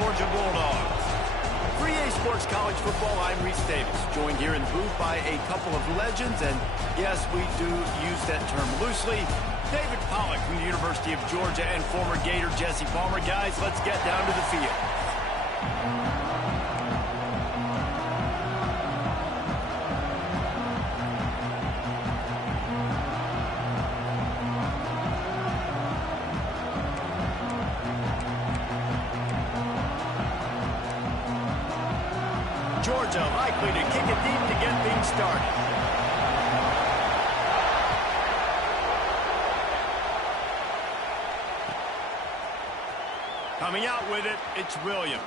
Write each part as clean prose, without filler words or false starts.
Georgia Bulldogs. For EA Sports College Football, I'm Reese Davis, joined here in the booth by a couple of legends, and yes, we do use that term loosely. David Pollack from the University of Georgia and former Gator Jesse Palmer. Guys, let's get down to the field. Georgia likely to kick it deep to get things started. Coming out with it, it's Williams.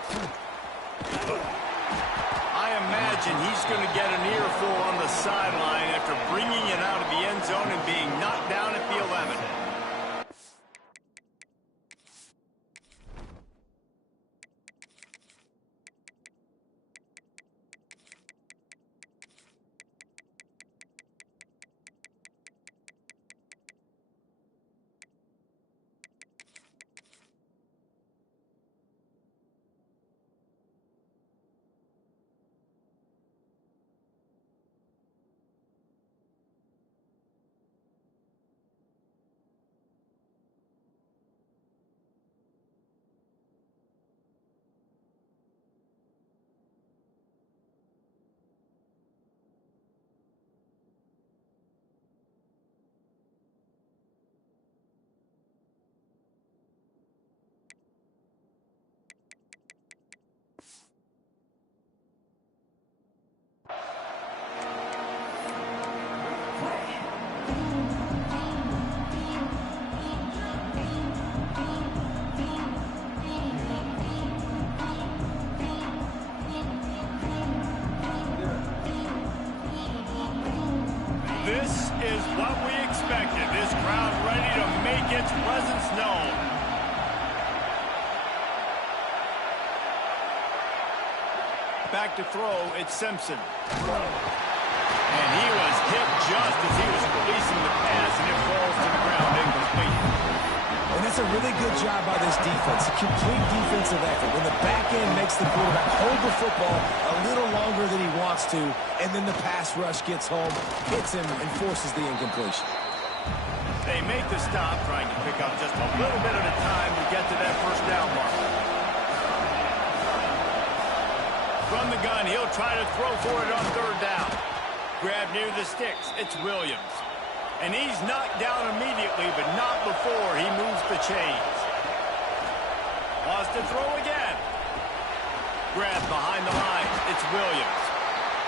I imagine he's going to get an earful on the sideline after bringing it out of the end zone and being knocked down at the 11. This is what we expected. This crowd ready to make its presence known. Back to throw, it's Simpson. And he was hit just as he was releasing the pass, and it falls to the ground incomplete. And that's a really good job by this defense. A complete defensive effort. When the back end makes the quarterback hold the football a little longer than he wants to, and then the pass rush gets home, hits him, and forces the incompletion. They make the stop, trying to pick up just a little bit at a time to get to that first down mark. From the gun, he'll try to throw for it on third down. Grab near the sticks, it's Williams. And he's knocked down immediately, but not before he moves the chains. Wants to throw again. Grab behind the lines, it's Williams.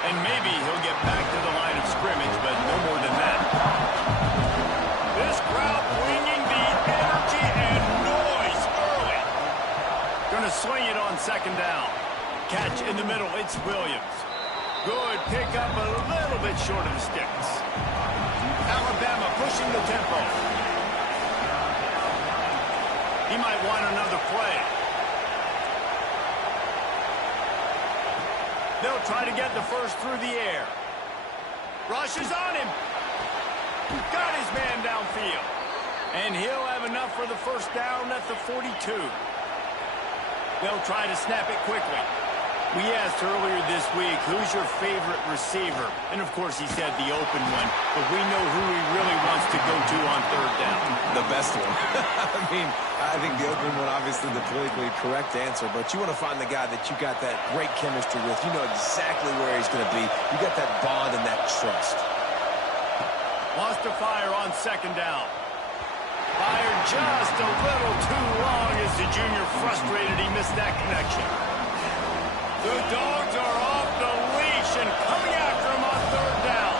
And maybe he'll get back to the line of scrimmage, but no more than that. This crowd bringing the energy and noise early. Gonna swing it on second down. Catch in the middle, it's Williams. Good pickup, a little bit short of the sticks. Alabama pushing the tempo. He might want another play. They'll try to get the first through the air. Rush is on him. Got his man downfield. And he'll have enough for the first down at the 42. They'll try to snap it quickly. We asked earlier this week, who's your favorite receiver? And, of course, he said the open one, but we know who he really wants to go to on third down. The best one. I think the open one, obviously, the politically correct answer, but you want to find the guy that you got that great chemistry with. You know exactly where he's going to be. You got that bond and that trust. Wants to fire on second down. Fired just a little too long as the junior frustrated he missed that connection. The Dogs are off the leash and coming after him on third down.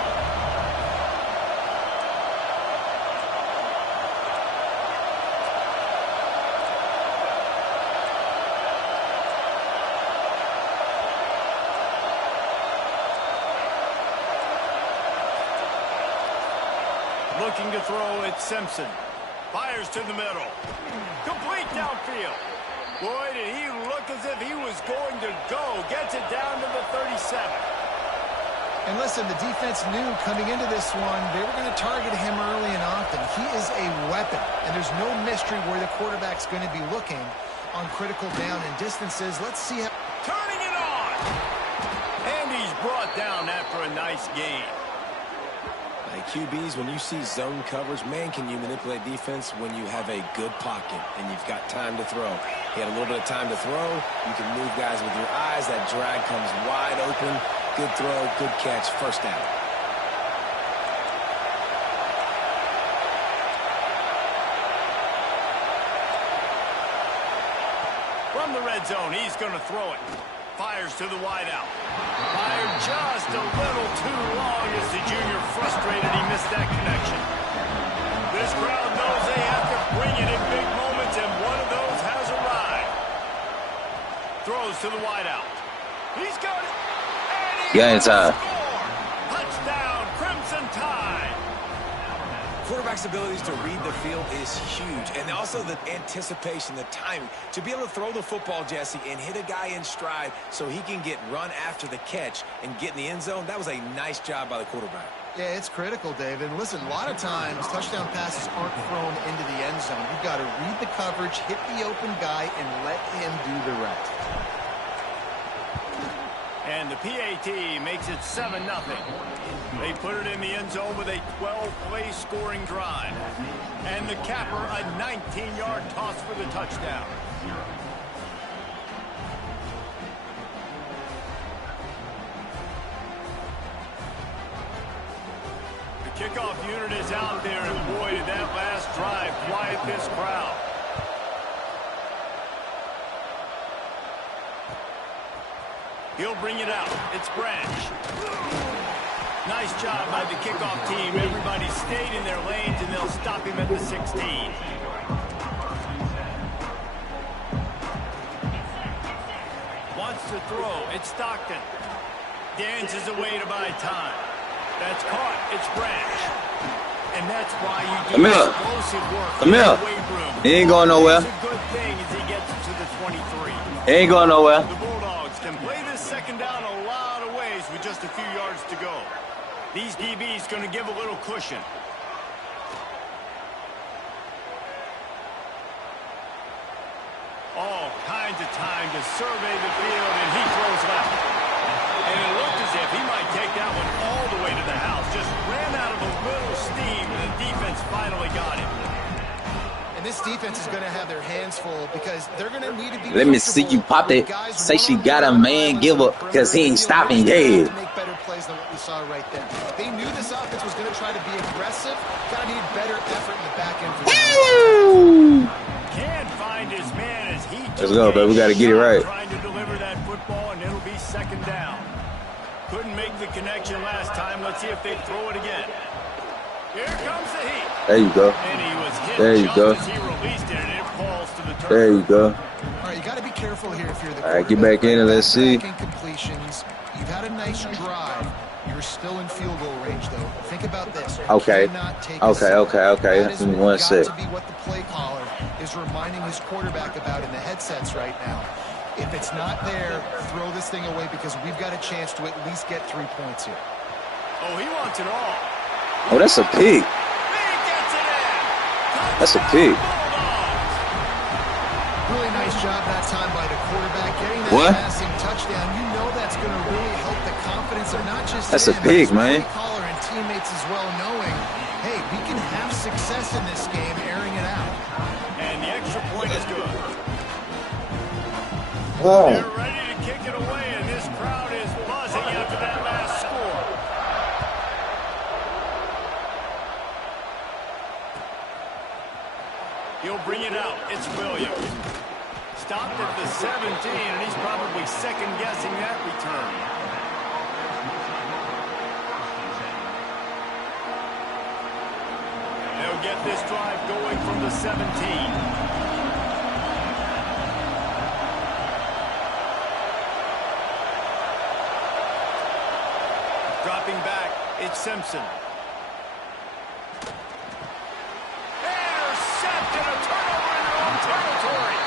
Looking to throw, it's Simpson. Fires to the middle. Complete downfield. Boy, did he look as if he was going to go. Gets it down to the 37. And listen, the defense knew coming into this one, they were going to target him early and often. He is a weapon, and there's no mystery where the quarterback's going to be looking. on critical down and distances. Let's see how... Turning it on! And he's brought down after a nice gain. Like QBs, when you see zone coverage, man, can you manipulate defense when you have a good pocket and you've got time to throw. He had a little bit of time to throw. You can move guys with your eyes. That drag comes wide open. Good throw, good catch, first down. From the red zone, he's going to throw it. Fires to the wideout. Fired just a little too long as the junior frustrated he missed that connection. This crowd knows they have to bring it in big moments, and one of those has arrived. Throws to the wideout. He's got it. And Yeah, it's score. Touchdown, Crimson Tide. Quarterback's abilities to read the field is huge, and also the anticipation, the timing. To be able to throw the football, Jesse, and hit a guy in stride so he can get run after the catch and get in the end zone, that was a nice job by the quarterback. Yeah, it's critical, David. And listen, a lot of times touchdown passes aren't thrown into the end zone. You've got to read the coverage, hit the open guy, and let him do the rest. And the PAT makes it 7-0. They put it in the end zone with a 12-play scoring drive. And the capper, a 19-yard toss for the touchdown. The kickoff unit is out there, and boy, did that last drive quiet this crowd. He'll bring it out. It's Branch. Nice job by the kickoff team. Everybody stayed in their lanes, and they'll stop him at the 16. Wants to throw. It's Stockton. Dances away to buy time. That's caught. It's Branch. And that's why you do explosive work in the weight room. He ain't going nowhere. It's a good thing as he gets to the 23. He ain't going nowhere. The Bulldogs can play this second down a lot of ways with just a few yards to go. These DBs going to give a little cushion. All kinds of time to survey the field, and he throws left. And it looked as if he might take that one all the way to the house. Just ran out of a little steam, and the defense finally got him. And this defense is going to have their hands full because they're going to need to be. Let me see you pop it. Say she got a man, give up, because he ain't stopping. Yeah. Make better plays than what we saw right there. They knew this offense was going to try to be aggressive. Got to need better effort in the back end for them. Can't find his man as he. Let's go, baby. We got to get it right. Trying to deliver that football, and it'll be second down. Couldn't make the connection last time. Let's see if they throw it again. Here comes the heat. There you go. And he was hit There you just go. as he released it, and it falls to the turf. There you go. All right, you got to be careful here if you're the All right, get back in and let's see. Completions. You've had a nice drive. You're still in field goal range, though. Think about this. Okay. Okay. That is Give me one sec. got to be what the play caller is reminding his quarterback about in the headsets right now. If it's not there, throw this thing away because we've got a chance to at least get 3 points here. Oh, he wants it all. Oh, that's a pig. He gets it in. That's a pig. Really nice job that time by the quarterback getting that What? passing touchdown. You know that's going to really help the confidence of not just That's a him, pig, but man. his play caller and teammates as well, knowing, hey, we can have success in this game, airing it out. And the extra point is good. Oh. They're ready to kick it away, and this crowd is buzzing after that last score. He'll bring it out. It's Williams. Stopped at the 17, and he's probably second-guessing that return. They'll get this drive going from the 17. Dropping back, it's Simpson. Intercepted, a turnover in their own territory.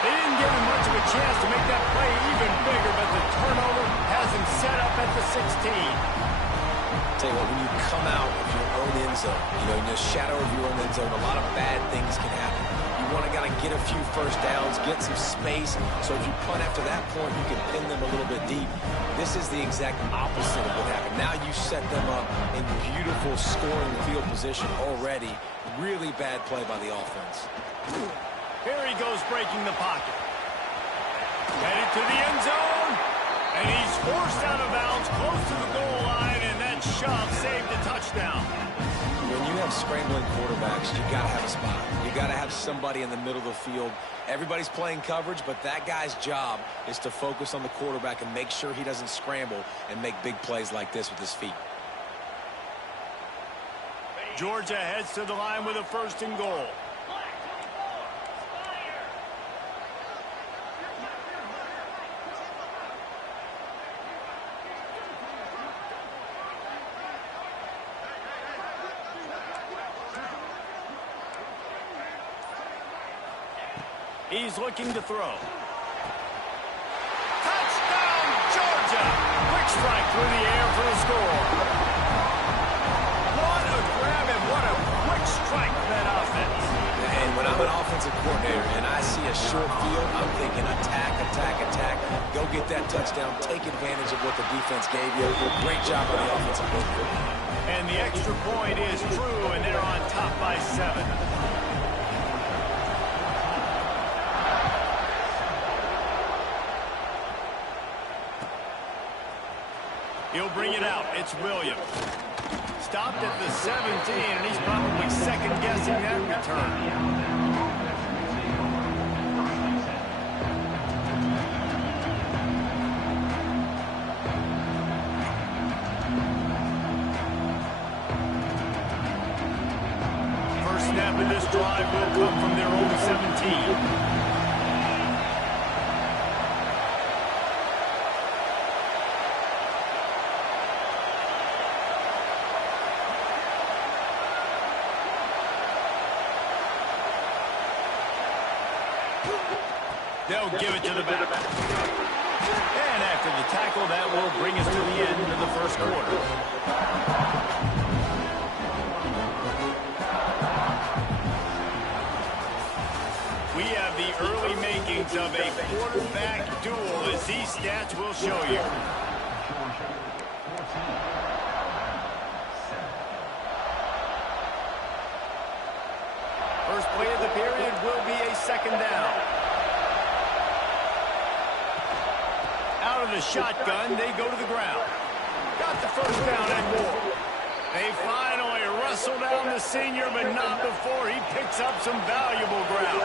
They didn't give him much of a chance to make that play even bigger, but the turnover has him set up at the 16. Tell you what, when you come out of your own end zone, in the shadow of your own end zone, a lot of bad things can happen. You want to kind of get a few first downs, get some space, so if you punt after that point, you can pin them a little bit deep. This is the exact opposite of what happened. Now you set them up in beautiful scoring field position already. Really bad play by the offense. Here he goes breaking the pocket. Headed to the end zone. And he's forced out of bounds close to the goal line, and that shove saved a touchdown. When you have scrambling quarterbacks, you got to have a spot. You got to have somebody in the middle of the field. Everybody's playing coverage, but that guy's job is to focus on the quarterback and make sure he doesn't scramble and make big plays like this with his feet. Georgia heads to the line with a 1st and goal. He's looking to throw. Touchdown, Georgia! Quick strike through the air for the score. What a grab and what a quick strike for that offense. And when I'm an offensive coordinator and I see a short field, I'm thinking attack, attack, attack. Go get that touchdown. Take advantage of what the defense gave you. Great job by the offensive coordinator. And the extra point is true, and they're on top by 7. He'll bring it out. It's Williams. Stopped at the 17, and he's probably second-guessing that return. First snap of this drive will come from their own 17. They'll give it to the back. And after the tackle, that will bring us to the end of the 1st quarter. We have the early makings of a quarterback duel, as these stats will show you. First play of the period will be a 2nd down. Out of the shotgun, they go to the ground. Got the 1st down and more. They finally wrestle down the senior, but not before he picks up some valuable ground.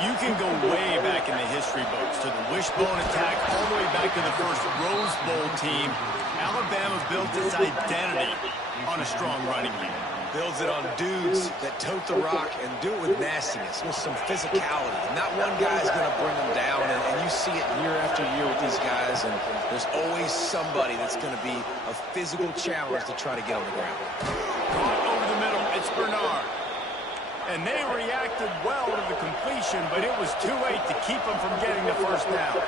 You can go way back in the history books to the wishbone attack, all the way back to the first Rose Bowl team. Alabama built its identity on a strong running game. Builds it on dudes that tote the rock and do it with nastiness, with some physicality. And not one guy's going to bring them down, and you see it year after year with these guys, and there's always somebody that's going to be a physical challenge to try to get on the ground. Caught over the middle, it's Bernard. And they reacted well to the completion, but it was too late to keep them from getting the 1st down.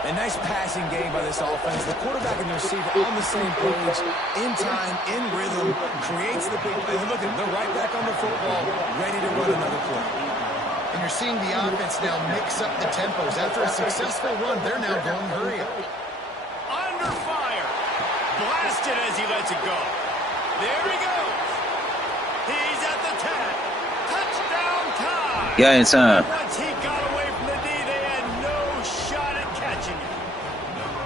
A nice passing game by this offense. The quarterback and the receiver on the same page, in time, in rhythm, creates the big play. Look at them, they're right back on the football, ready to run another play. And you're seeing the offense now mix up the tempos. After a successful run, they're now going hurry up. Under fire. Blasted as he lets it go. There he goes. He's at the 10. Touchdown time. Yeah, it's Once he got away from the D, they had no shot at catching him.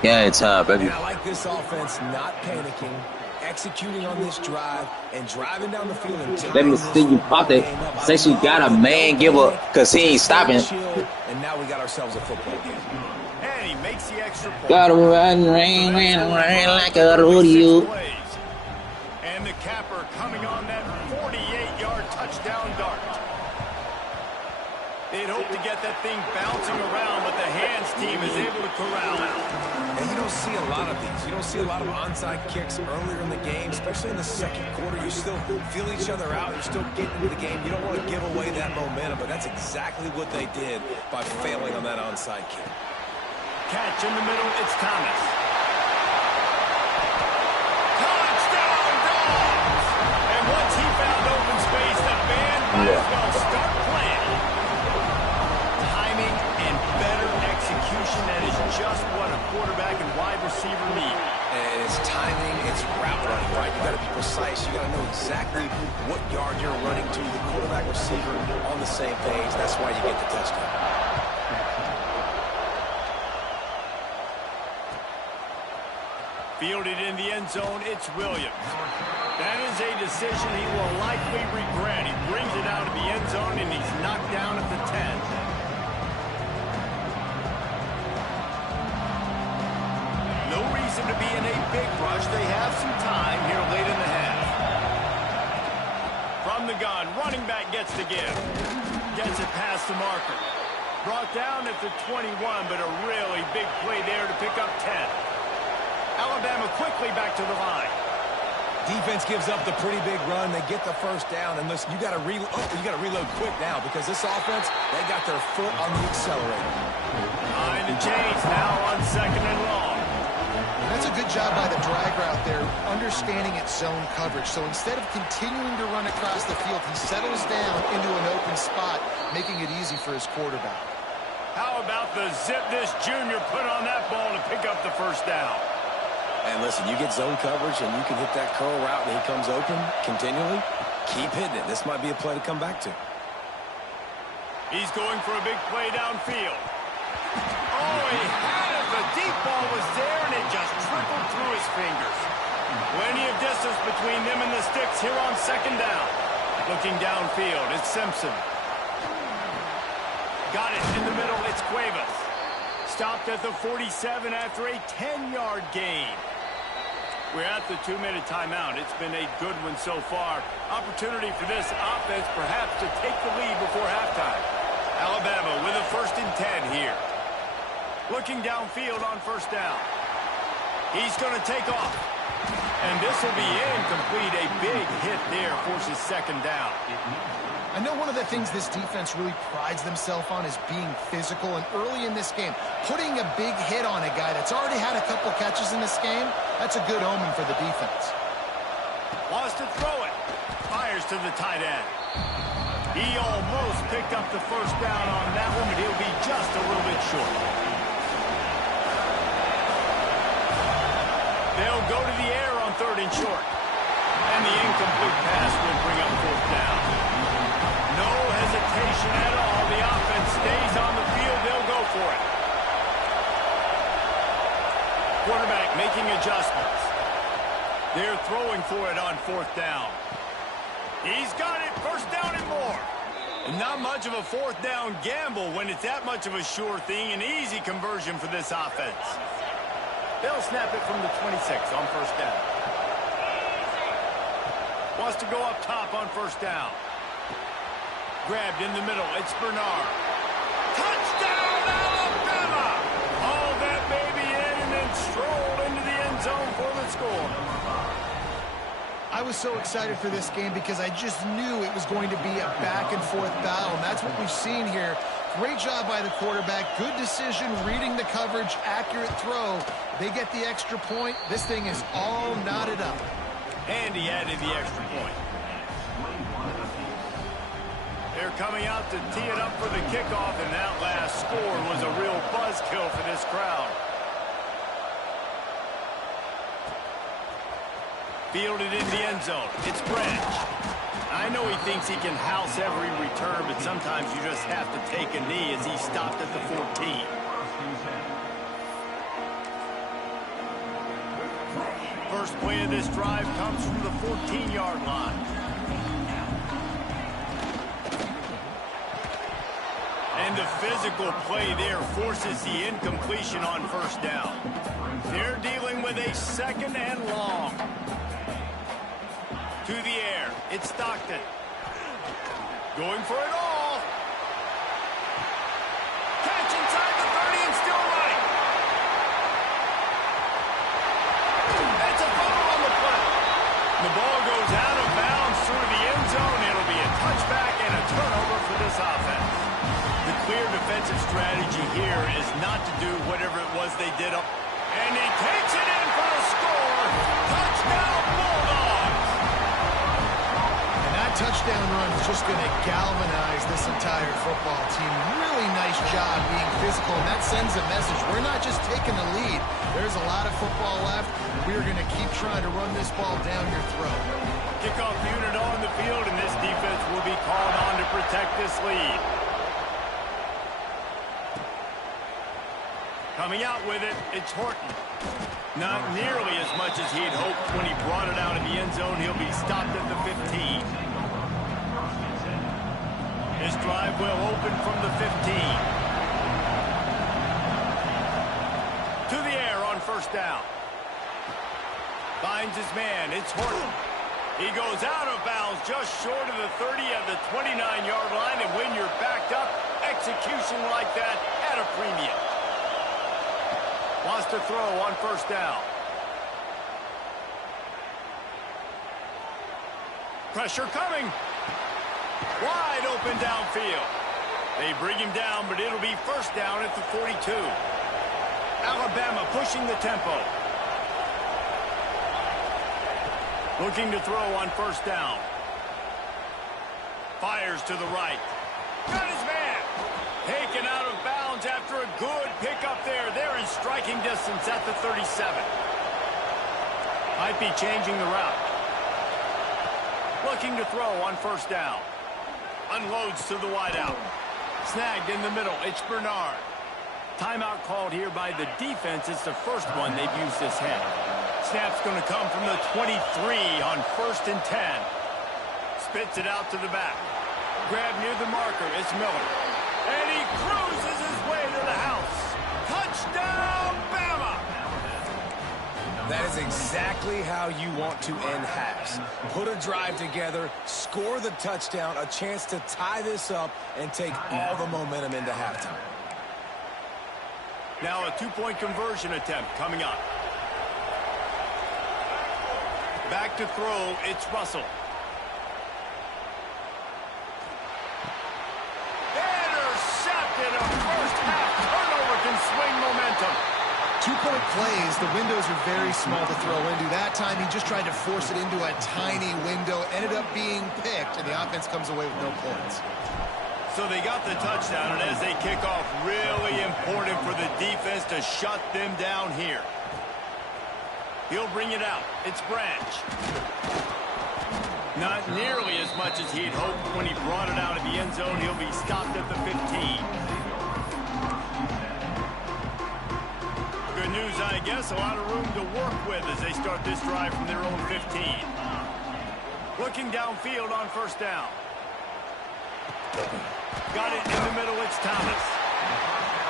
Yeah, it's baby. And I like this offense not panicking, executing on this drive, and driving down the field. And Let me see you pop it. Say she got a man give up because he ain't stopping. And now we got ourselves a football game. And he makes the extra point. Got to run like a rodeo. And the capper coming on that 48-yard touchdown dart. They'd hope to get that thing bouncing around, but the hands team is able to corral it. And you don't see a lot of these. You don't see a lot of onside kicks earlier in the game, especially in the 2nd quarter. You still feel each other out. You're still getting into the game. You don't want to give away that momentum, but that's exactly what they did by failing on that onside kick. Catch in the middle, it's Thomas. Touchdown, Dogs! And once he found open space, the band might as well start playing. precise. You got to know exactly what yard you're running to. The quarterback, receiver on the same page. That's why you get the touchdown. Fielded in the end zone, it's Williams. That is a decision he will likely regret. He brings it out of the end zone, and he's knocked down at the 10. No reason to be in a big rush. They have some time here late in the half. From the gun, running back gets the give. Gets it past the marker. Brought down at the 21, but a really big play there to pick up 10. Alabama quickly back to the line. Defense gives up the pretty big run. They get the first down. And listen, you got to reload quick now because this offense, they got their foot on the accelerator. Behind the chains now on 2nd and long. That's a good job by the drag route there, understanding its zone coverage. So instead of continuing to run across the field, he settles down into an open spot, making it easy for his quarterback. How about the zip this junior put on that ball to pick up the first down? And listen, you get zone coverage and you can hit that curl route and he comes open continually. Keep hitting it. This might be a play to come back to. He's going for a big play downfield. Oh, he had it. The deep ball was there and it just trickled through his fingers. Plenty of distance between them and the sticks here on 2nd down. Looking downfield, it's Simpson. Got it in the middle, it's Cuevas. Stopped at the 47 after a 10-yard gain. We're at the 2-minute timeout. It's been a good one so far. Opportunity for this offense perhaps to take the lead before halftime. Alabama with a 1st and 10 here. Looking downfield on 1st down. He's going to take off. And this will be incomplete. A big hit there forces 2nd down. I know one of the things this defense really prides themselves on is being physical, and early in this game, putting a big hit on a guy that's already had a couple catches in this game, that's a good omen for the defense. Wants to throw it. Fires to the tight end. He almost picked up the first down on that one, but he'll be just a little bit short. They'll go to the air on 3rd and short. And the incomplete pass will bring up 4th down. No hesitation at all. The offense stays on the field. They'll go for it. Quarterback making adjustments. They're throwing for it on 4th down. He's got it. 1st down and more. And not much of a 4th down gamble when it's that much of a sure thing. An easy conversion for this offense. They'll snap it from the 26 on 1st down. Wants to go up top on 1st down. Grabbed in the middle. It's Bernard. Touchdown, Alabama! All that baby in and then strolled into the end zone for the score. I was so excited for this game because I just knew it was going to be a back-and-forth battle, and that's what we've seen here. Great job by the quarterback. Good decision, reading the coverage, accurate throw. They get the extra point. This thing is all knotted up. And he added the extra point. They're coming out to tee it up for the kickoff, and that last score was a real buzzkill for this crowd. Fielded in the end zone. It's Branch. I know he thinks he can house every return, but sometimes you just have to take a knee as he stopped at the 14. First play of this drive comes from the 14-yard line. And the physical play there forces the incompletion on 1st down. They're dealing with a 2nd and long. To the air, it's Stockton. Going for it all. Catch inside the 30 and still running. That's a fumble on the play. The ball goes out of bounds through the end zone. It'll be a touchback and a turnover for this offense. The clear defensive strategy here is not to do whatever it was they did. And he takes it in for the score. Touchdown, Bulldogs. And that touchdown touchdown run is just going to galvanize this entire football team. Really nice job being physical, and that sends a message. We're not just taking the lead. There's a lot of football left. We're going to keep trying to run this ball down your throat. Kickoff unit on the field, and this defense will be called on to protect this lead. Coming out with it, it's Horton. Not nearly as much as he'd hoped when he brought it out in the end zone. He'll be stopped at the 15. His drive will open from the 15. To the air on first down. Finds his man. It's Horton. He goes out of bounds just short of the 30 at the 29-yard line. And when you're backed up, execution like that at a premium. Wants to throw on first down. Pressure coming. Wide open downfield. They bring him down, but it'll be first down at the 42. Alabama pushing the tempo. Looking to throw on first down. Fires to the right. Got his man. Taken out of bounds after a good pickup there. They're in striking distance at the 37. Might be changing the route. Looking to throw on first down. Unloads to the wideout. Snagged in the middle. It's Bernard. Timeout called here by the defense. It's the first one they've used this half. Snap's going to come from the 23 on 1st and 10. Spits it out to the back. Grab near the marker. It's Miller. And he cruises his way to the house. Touchdown, Bama! That is exactly how you want to end halves. Put a drive together, score the touchdown, a chance to tie this up, and take all the momentum into halftime. Now a two-point conversion attempt coming up. Back to throw, it's Russell. Intercepted, a first-half turnover can swing momentum. Two-point plays, the windows are very small to throw into. That time, he just tried to force it into a tiny window, ended up being picked, and the offense comes away with no points. So they got the touchdown, and as they kick off, really important for the defense to shut them down here. He'll bring it out. It's Branch. Not nearly as much as he'd hoped when he brought it out of the end zone. He'll be stopped at the 15. Good news, I guess. A lot of room to work with as they start this drive from their own 15. Looking downfield on first down. Got it in the middle. It's Thomas.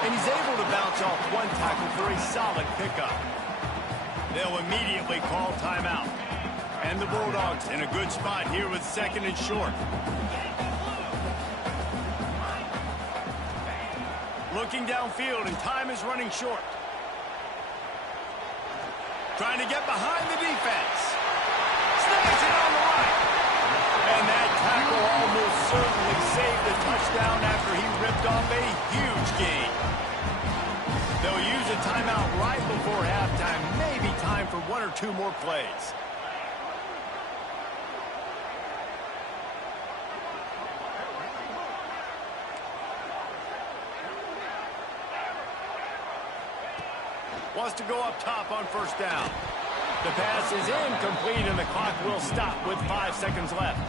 And he's able to bounce off one tackle for a solid pickup. They'll immediately call timeout. And the Bulldogs in a good spot here with 2nd and short. Looking downfield, and time is running short. Trying to get behind the defense. Snags it on the right. And that tackle almost certainly saved the touchdown after he ripped off a huge gain. They'll use a timeout right before halftime. Maybe time for one or two more plays. Wants to go up top on first down. The pass is incomplete, and the clock will stop with 5 seconds left.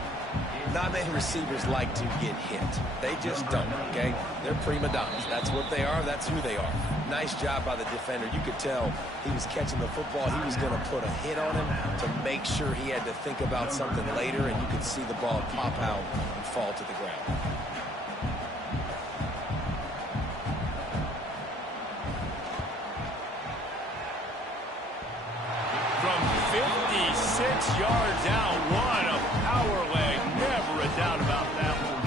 Not many receivers like to get hit. They just don't, okay? They're prima donnas. That's what they are. That's who they are. Nice job by the defender. You could tell he was catching the football. He was going to put a hit on him to make sure he had to think about something later, and you could see the ball pop out and fall to the ground. From 56 yards out, what a power leg. Never a doubt about that one.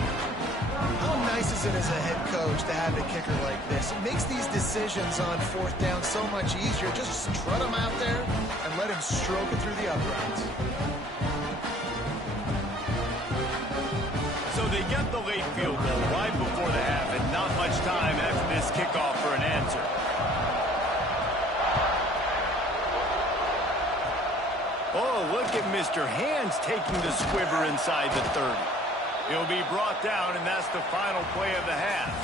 How nice is it as a head coach to have a kicker like this? It makes these decisions on 4th down so much easier. Just strut him out there and let him stroke it through the uprights. So they get the late field goal right before the half, and not much time after this kickoff for an answer. Oh, look at Mr. Hands taking the squiver inside the 30. He'll be brought down, and that's the final play of the half.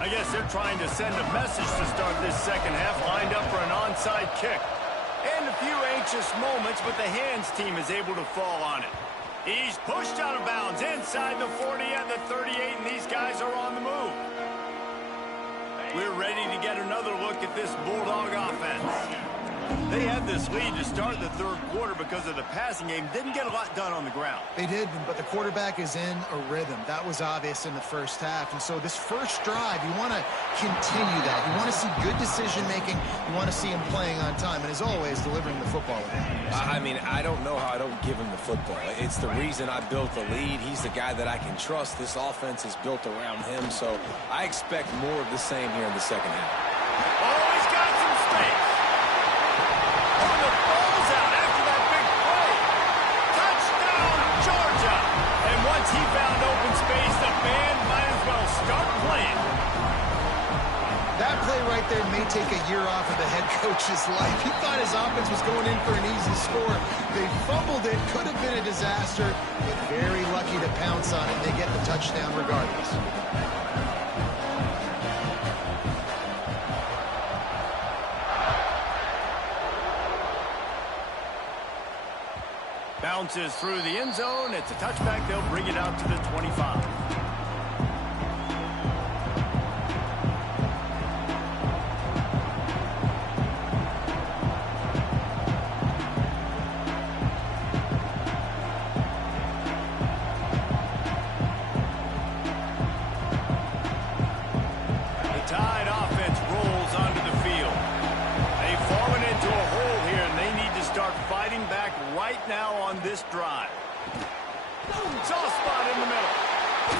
I guess they're trying to send a message to start this second half, lined up for an onside kick. And a few anxious moments, but the hands team is able to fall on it. He's pushed out of bounds inside the 40 and the 38, and these guys are on the move. We're ready to get another look at this Bulldog offense. They had this lead to start the third quarter because of the passing game. Didn't get a lot done on the ground. They did, but the quarterback is in a rhythm. That was obvious in the first half. And so this first drive, you want to continue that. You want to see good decision-making. You want to see him playing on time. And as always, delivering the football. I mean, I don't know how I don't give him the football. It's the reason I built the lead. He's the guy that I can trust. This offense is built around him. So I expect more of the same here in the second half. Oh, he's got some space. Oh, the ball's out after that big play. Touchdown, Georgia. And once he found open space, the band might as well start playing. That play right there may take a year off of the head coach's life. He thought his offense was going in for an easy score. They fumbled it. Could have been a disaster, but very lucky to pounce on it. They get the touchdown regardless. Bounces through the end zone. It's a touchback. They'll bring it out to the 25. Drive. Soft spot in the middle.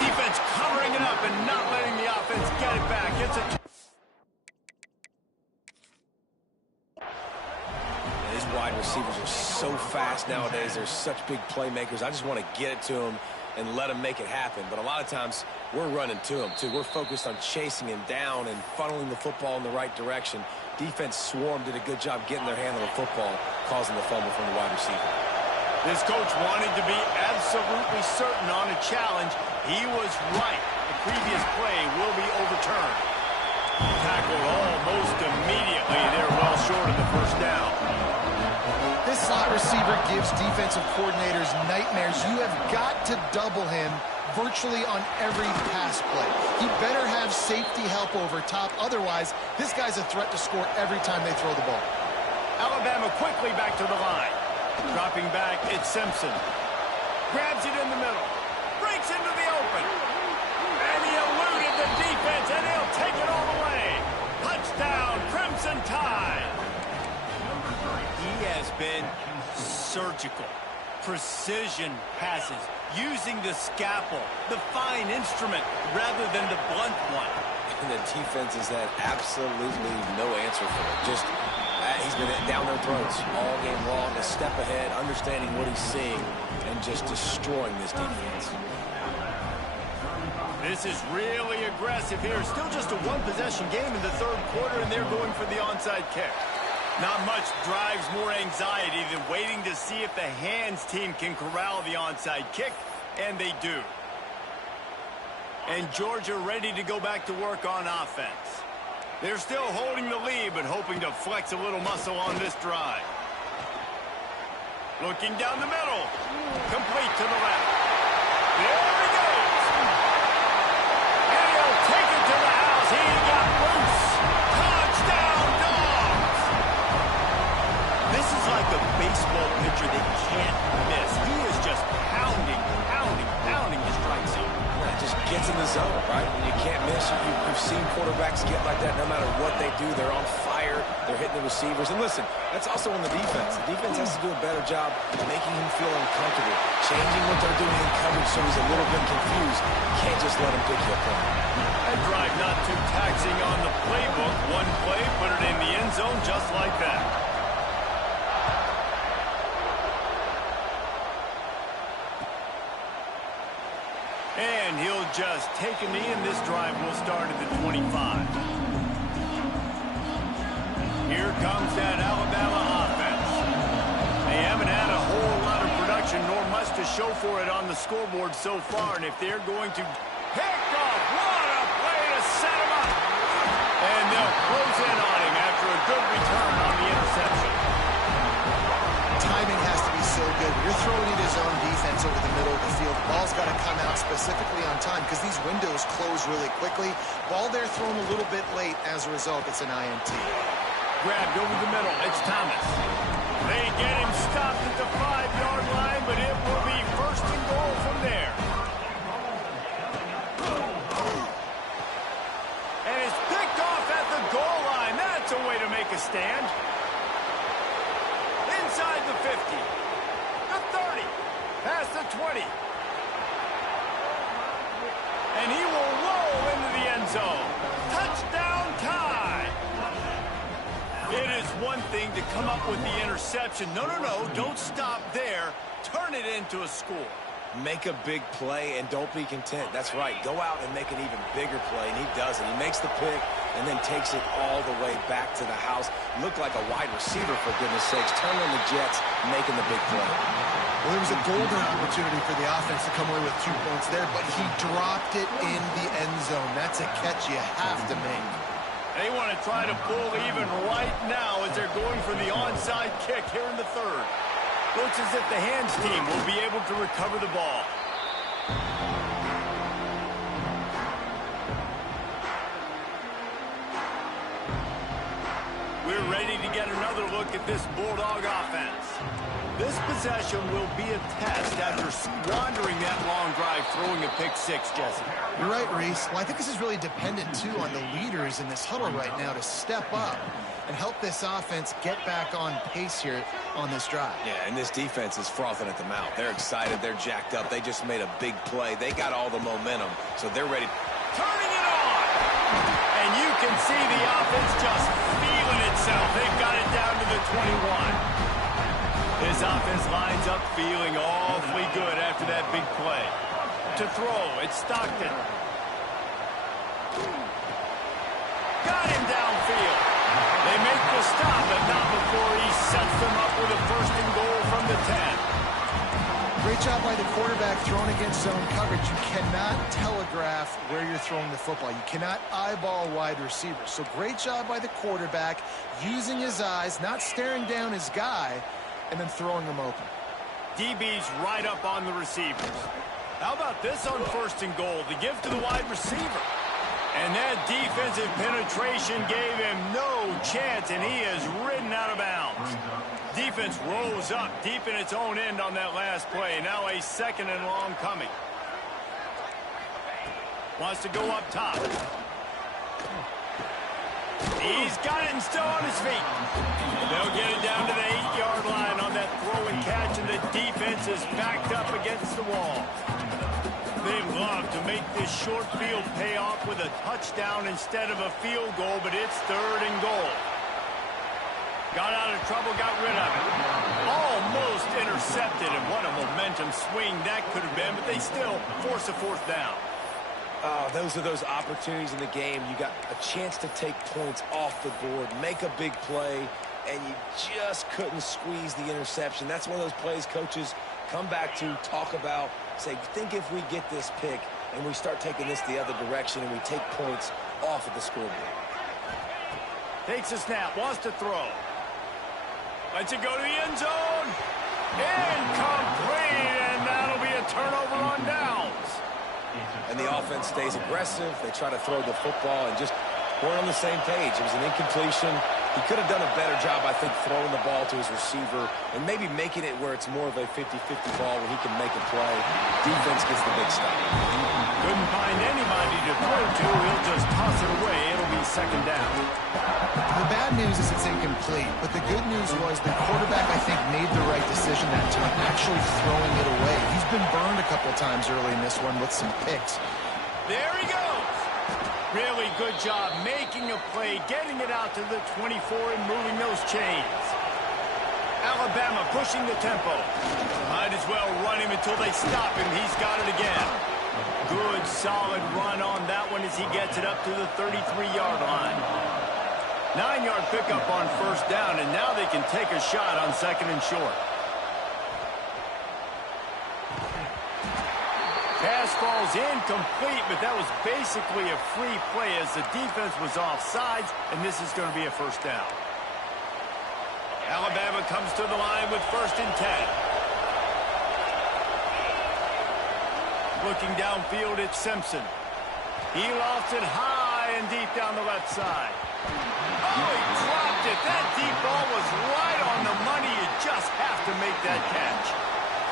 Defense covering it up and not letting the offense get it back. It's a... These wide receivers are so fast nowadays. They're such big playmakers. I just want to get it to them and let them make it happen. But a lot of times, we're running to them, too. We're focused on chasing him down and funneling the football in the right direction. Defense swarmed, did a good job getting their hand on the football, causing the fumble from the wide receiver. This coach wanted to be absolutely certain on a challenge. He was right. The previous play will be overturned. Tackled almost immediately. They're well short of the first down. This slot receiver gives defensive coordinators nightmares. You have got to double him virtually on every pass play. He better have safety help over top. Otherwise, this guy's a threat to score every time they throw the ball. Alabama quickly back to the line. Dropping back, it's Simpson. Grabs it in the middle. Breaks into the open. And he eluded the defense, and he'll take it all the way. Touchdown, Crimson Tide. He has been surgical. Precision passes. Using the scalpel, the fine instrument, rather than the blunt one. And the defense has had absolutely no answer for it. Just... he's been down their throats all game long, a step ahead, understanding what he's seeing, and just destroying this defense. This is really aggressive here. Still just a one-possession game in the third quarter, and they're going for the onside kick. Not much drives more anxiety than waiting to see if the hands team can corral the onside kick, and they do. And Georgia ready to go back to work on offense. They're still holding the lead, but hoping to flex a little muscle on this drive. Looking down the middle. Complete to the left. There he goes. And he'll take it to the house. He got loose. Touchdown, Dogs. This is like a baseball pitcher that can't miss. He is just pounding the strike zone. It just gets in the zone, right? When you can't miss, you've seen quarterbacks get like that no matter what they do. They're on fire. They're hitting the receivers. And listen, that's also on the defense. The defense has to do a better job making him feel uncomfortable, changing what they're doing in coverage so he's a little bit confused. You can't just let him pick you apart. That drive not too taxing on the playbook. One play, put it in the end zone just like that. And he'll will just take a knee, and this drive will start at the 25. Here comes that Alabama offense. They haven't had a whole lot of production, nor much to show for it on the scoreboard so far. And if they're going to pick off, what a play to set him up. And they'll close in on him after a good return on the interception. Timing has to be so good. You're throwing it his own defense over the middle of the field. The ball's got to come out specifically on time because these windows close really quickly. Ball there thrown a little bit late. As a result, it's an INT. Grabbed over the middle. It's Thomas. They get him stopped at the 5-yard line, but it will be first and goal from there. And it's picked off at the goal line. That's a way to make a stand. Inside the 50, the 30, past the 20. And he will roll into the end zone. Touchdown tie. It is one thing to come up with the interception. No, don't stop there. Turn it into a score. Make a big play and don't be content. That's right. Go out and make an even bigger play, and he does it. He makes the pick and then takes it all the way back to the house. Looked like a wide receiver, for goodness sakes. Turn on the Jets, making the big play. Well, there was a golden opportunity for the offense to come away with 2 points there, but he dropped it in the end zone. That's a catch you have to make. They want to try to pull even right now as they're going for the onside kick here in the third. Looks as if the hands team will be able to recover the ball. We're ready to get another look at this Bulldog offense. This possession will be a test after squandering that long drive, throwing a pick six, Jesse. You're right, Reese. Well, I think this is really dependent, too, on the leaders in this huddle right now to step up and help this offense get back on pace here on this drive. Yeah, and this defense is frothing at the mouth. They're excited. They're jacked up. They just made a big play. They got all the momentum, so they're ready. Turning it on! And you can see the offense just feeling itself. They've got it down to the 21. His offense lines up feeling awfully good after that big play. To throw, it's Stockton. Got him downfield. They make the stop, but not before he sets them up with a first and goal from the 10. Great job by the quarterback throwing against zone coverage. You cannot telegraph where you're throwing the football. You cannot eyeball wide receivers. So great job by the quarterback using his eyes, not staring down his guy, and then throwing them open. DB's right up on the receivers. How about this on first and goal? The give to the wide receiver. And that defensive penetration gave him no chance, and he is ridden out of bounds. Defense rose up deep in its own end on that last play. Now a second and long coming. Wants to go up top. He's got it and still on his feet. They'll get it down to the 8-yard line on that throw and catch, and the defense is backed up against the wall. They love to make this short field pay off with a touchdown instead of a field goal, but it's third and goal. Got out of trouble, got rid of it. Almost intercepted, and what a momentum swing that could have been, but they still force a fourth down. Those are those opportunities in the game. You got a chance to take points off the board, make a big play, and you just couldn't squeeze the interception. That's one of those plays coaches come back to, talk about, say, think if we get this pick and we start taking this the other direction and we take points off of the scoreboard. Takes a snap, wants to throw. Lets it go to the end zone. Incomplete, and that'll be a turnover on downs. And the offense stays aggressive. They try to throw the football and just weren't on the same page. It was an incompletion. He could have done a better job, I think, throwing the ball to his receiver and maybe making it where it's more of a 50-50 ball where he can make a play. Defense gets the big stop. Couldn't find anybody to throw to. He'll just toss it away. It'll be second down. The bad news is it's incomplete, but the good news was the quarterback, I think, made the right decision that time, actually throwing it away. He's been burned a couple times early in this one with some picks. There he goes. Really good job making a play, getting it out to the 24 and moving those chains. Alabama pushing the tempo. Might as well run him until they stop him. He's got it again. Good, solid run on that one as he gets it up to the 33-yard line. 9-yard pickup on first down, and now they can take a shot on second and short. Pass falls incomplete, but that was basically a free play as the defense was offsides, and this is going to be a first down. Alabama comes to the line with 1st and 10. Looking downfield, it's Simpson. He lost it high and deep down the left side. Oh, he dropped it. That deep ball was right on the money. You just have to make that catch.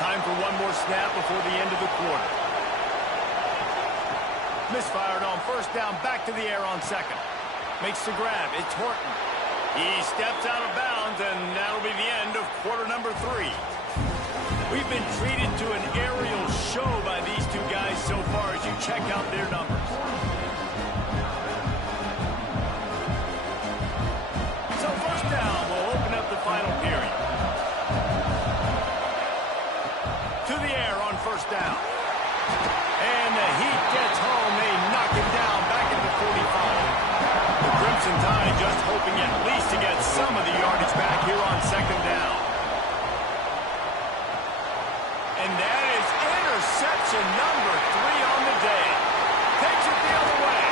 Time for one more snap before the end of the quarter. Misfired on first down, back to the air on second. Makes the grab. It's Horton. He steps out of bounds, and that'll be the end of quarter number 3. We've been treated to an aerial show by these two guys so far as you check out their numbers. So first down will open up the final period. To the air on first down. And the Heat gets home. They knock him down back at the 45. The Crimson Tide just hoping at least to get some of the yardage back here on second down. And that is interception number 3 on the day. Takes it the other way.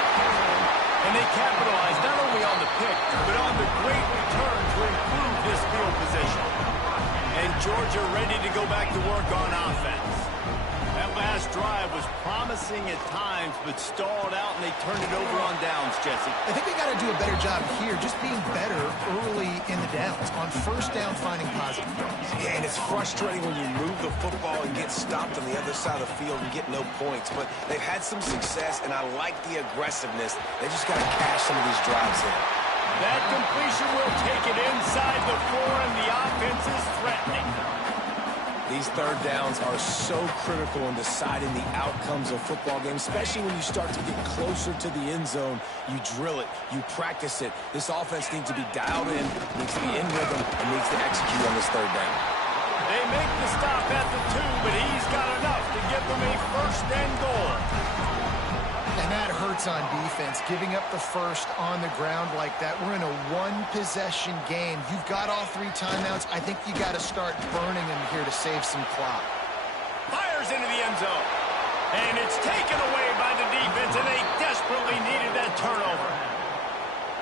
And they capitalize not only on the pick, but on the great return to improve this field position. And Georgia ready to go back to work on offense. That last drive was promising at times, but stalled out, and they turned it over on downs, Jesse. I think they got to do a better job here, just being better early in the downs. On first down, finding positive things. Yeah, and it's frustrating when you move the football and get stopped on the other side of the field and get no points. But they've had some success, and I like the aggressiveness. They just got to cash some of these drives in. That completion will take it inside the 4, and the offense is threatening. These third downs are so critical in deciding the outcomes of football games, especially when you start to get closer to the end zone. You drill it, you practice it. This offense needs to be dialed in, needs to be in rhythm, and needs to execute on this third down. They make the stop at the 2, but he's got enough to give them a first and goal. And that hurts on defense, giving up the first on the ground like that. We're in a one-possession game. You've got all 3 timeouts. I think you got to start burning them here to save some clock. Fires into the end zone. And it's taken away by the defense, and they desperately needed that turnover.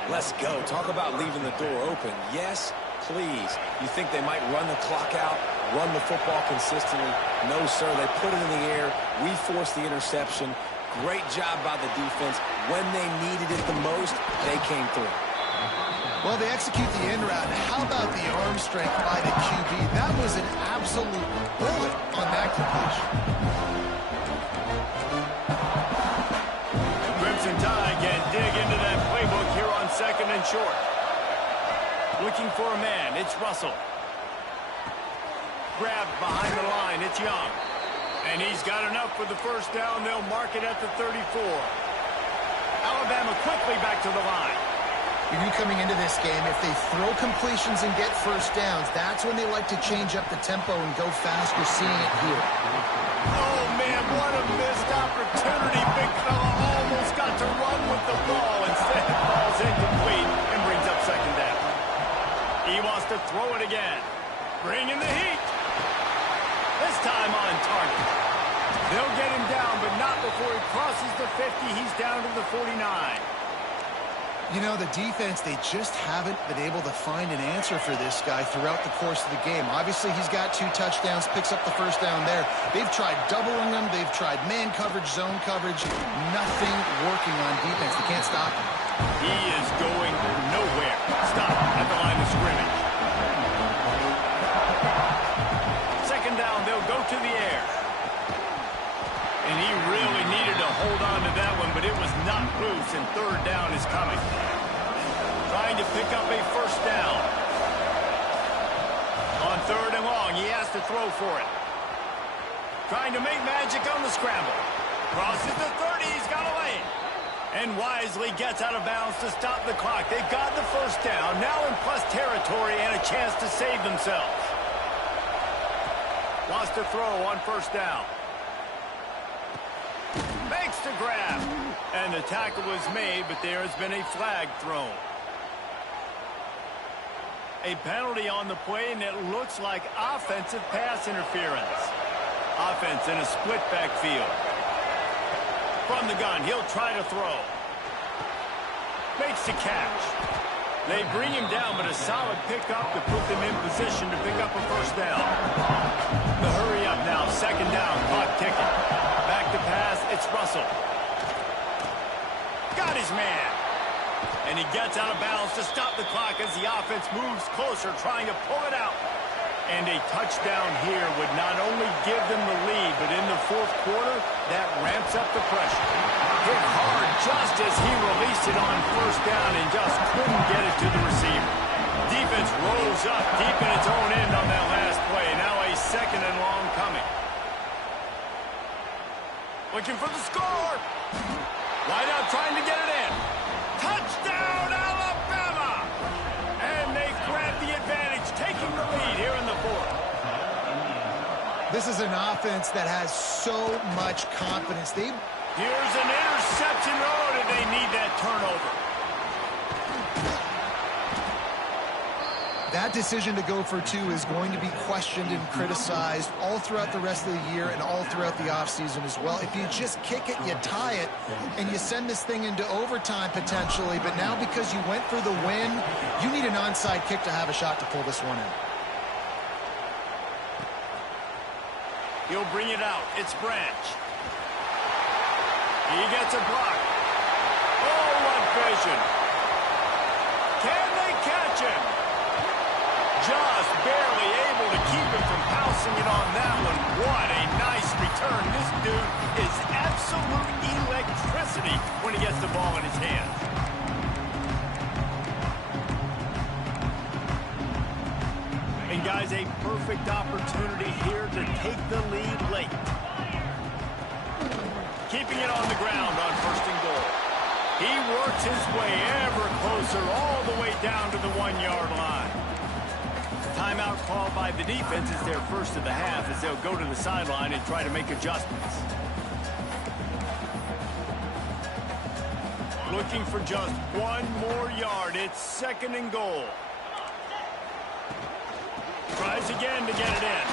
Let's go. Talk about leaving the door open. Yes, please. You think they might run the clock out, run the football consistently? No, sir. They put it in the air. We forced the interception. Great job by the defense. When they needed it the most, they came through. Well, they execute the end route. How about the arm strength by the QB? That was an absolute bullet on that completion. The Crimson Tide can dig into that playbook here on second and short. Looking for a man. It's Russell. Grabbed behind the line. It's Young. And he's got enough for the first down. They'll mark it at the 34. Alabama quickly back to the line. You knew coming into this game, if they throw completions and get first downs, that's when they like to change up the tempo and go fast. You're seeing it here. Oh, man, what a missed opportunity. Big fella almost got to run with the ball. Instead, it falls incomplete and brings up second down. He wants to throw it again. Bring in the heat. This time on target. They'll get him down, but not before he crosses the 50. He's down to the 49. You know, the defense, they just haven't been able to find an answer for this guy throughout the course of the game. Obviously, he's got 2 touchdowns, picks up the first down there. They've tried doubling him. They've tried man coverage, zone coverage. Nothing working on defense. They can't stop him. He is going nowhere. Stop at the line of scrimmage. Second down, they'll go to the air. And he really needed to hold on to that one, but it was not loose, and third down is coming. Trying to pick up a first down. On third and long, he has to throw for it. Trying to make magic on the scramble. Crosses the 30, he's got a lane. And wisely gets out of bounds to stop the clock. They've got the first down, now in plus territory and a chance to save themselves. Lost to throw on first down. makes the grab. And the tackle was made, but there has been a flag thrown. A penalty on the play, and it looks like offensive pass interference. Offense in a split backfield. From the gun, he'll try to throw. Makes the catch. They bring him down, but a solid pickup to put them in position to pick up a first down. The hurry up now, second down, clock ticking. Back to pass, it's Russell. Got his man. And he gets out of bounds to stop the clock as the offense moves closer, trying to pull it out. And a touchdown here would not only give them the lead, but in the fourth quarter, that ramps up the pressure. Hit hard just as he released it on first down and just couldn't get it to the receiver. Defense rose up deep in its own end on that last play. Now a second and long coming. Looking for the score. Wide out trying to get it in. Touchdown, Alabama! And they grab the advantage, taking the lead here in the fourth. This is an offense that has so much confidence. Here's an interception. Oh, did they need that turnover? That decision to go for 2 is going to be questioned and criticized all throughout the rest of the year and all throughout the offseason as well. If you just kick it, you tie it, and you send this thing into overtime potentially. But now because you went for the win, you need an onside kick to have a shot to pull this one in. He'll bring it out. It's Branch. He gets a block. Oh, what vision. Can they catch him? Just barely able to keep him from pouncing it on that one. What a nice return. This dude is absolute electricity when he gets the ball in his hands. And guys, a perfect opportunity here to take the lead late. Keeping it on the ground on first and goal. He works his way ever closer all the way down to the 1-yard line. Timeout called by the defense is their first of the half as they'll go to the sideline and try to make adjustments. Looking for just 1 more yard. It's second and goal. Tries again to get it in.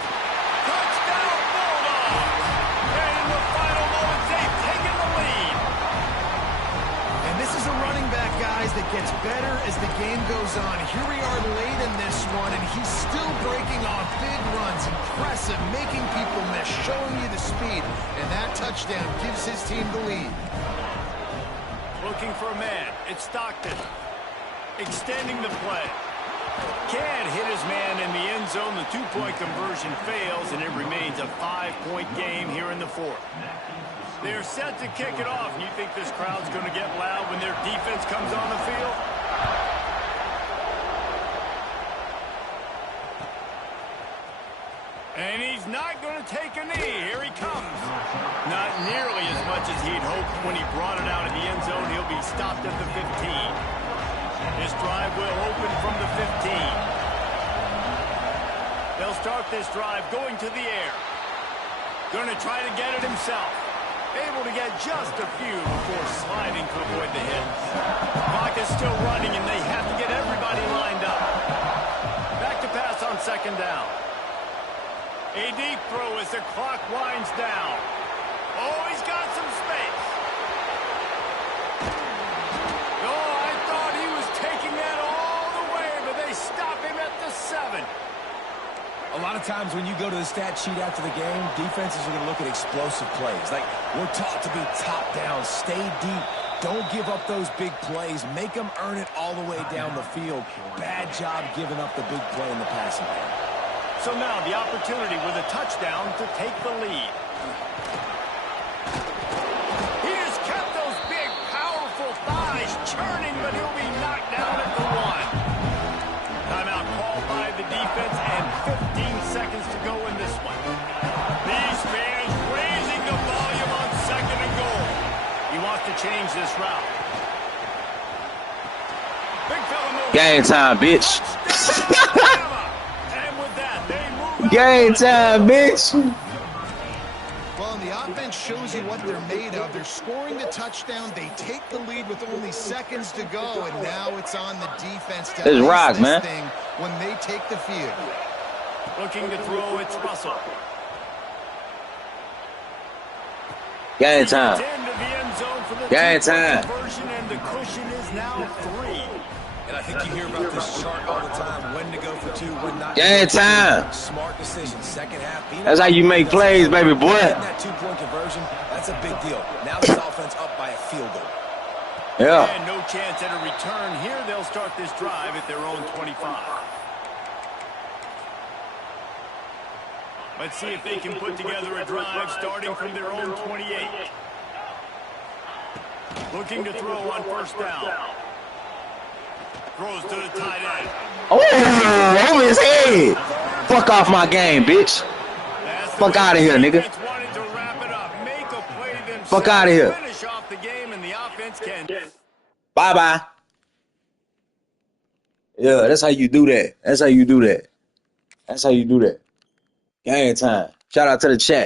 Touchdown, Bulldogs! And in the final moments, they've taken the lead. And this is a running back, guys, that gets better as the game goes on. Here we are late in this one, and he's still breaking off big runs. Impressive, making people miss, showing you the speed. And that touchdown gives his team the lead. Looking for a man. It's Stockton. Extending the play. Can't hit his man in the end zone. The 2-point conversion fails, and it remains a 5-point game here in the fourth. They're set to kick it off. You think this crowd's going to get loud when their defense comes on the field? And he's not going to take a knee. Here he comes. Not nearly as much as he'd hoped when he brought it out of the end zone. He'll be stopped at the 15. This drive will open from the 15. They'll start this drive going to the air. Going to try to get it himself. Able to get just a few before sliding to avoid the hits. Clock is still running, and they have to get everybody lined up. Back to pass on second down. A deep throw as the clock winds down. Oh, he's got some space. Oh, I thought he was taking that all the way, but they stop him at the 7. A lot of times when you go to the stat sheet after the game, defenses are going to look at explosive plays. Like, we're taught to be top down, stay deep, don't give up those big plays, make them earn it all the way down the field. Bad job giving up the big play in the passing game. So now the opportunity with a touchdown to take the lead. He has kept those big, powerful thighs churning, but he'll be knocked down at the 1. Timeout called by the defense, and 15 seconds to go in this one. These fans raising the volume on second and goal. He wants to change this route. Big fella moves. Game time, bitch. And with that, they move out. Game time, bitch. Well, and the offense shows you what they're made of. They're scoring the touchdown. They take the lead with only seconds to go, and now it's on the defense to It's rock, this man. thing when they take the field. Looking to throw, it's Russell. Game time. Game time. Conversion, and the cushion is now 3. And I think you hear about this chart all the time. When to go for 2, when not. Game time. Smart decision. Second half. That's how you make plays, baby boy. That 2-point conversion, that's a big deal. Now this offense up by a field goal. Yeah. And no chance at a return here. They'll start this drive at their own 25. Let's see if they can put together a drive starting from their own 28. Looking to throw on first down. Throws to the tight end. Oh, over his head. Fuck off my game, bitch. Fuck out of here, nigga. Fuck out of here. Finish off the game, and the offense can. Bye-bye. Yeah, that's how you do that. That's how you do that. That's how you do that. Game time. Shout out to the chat.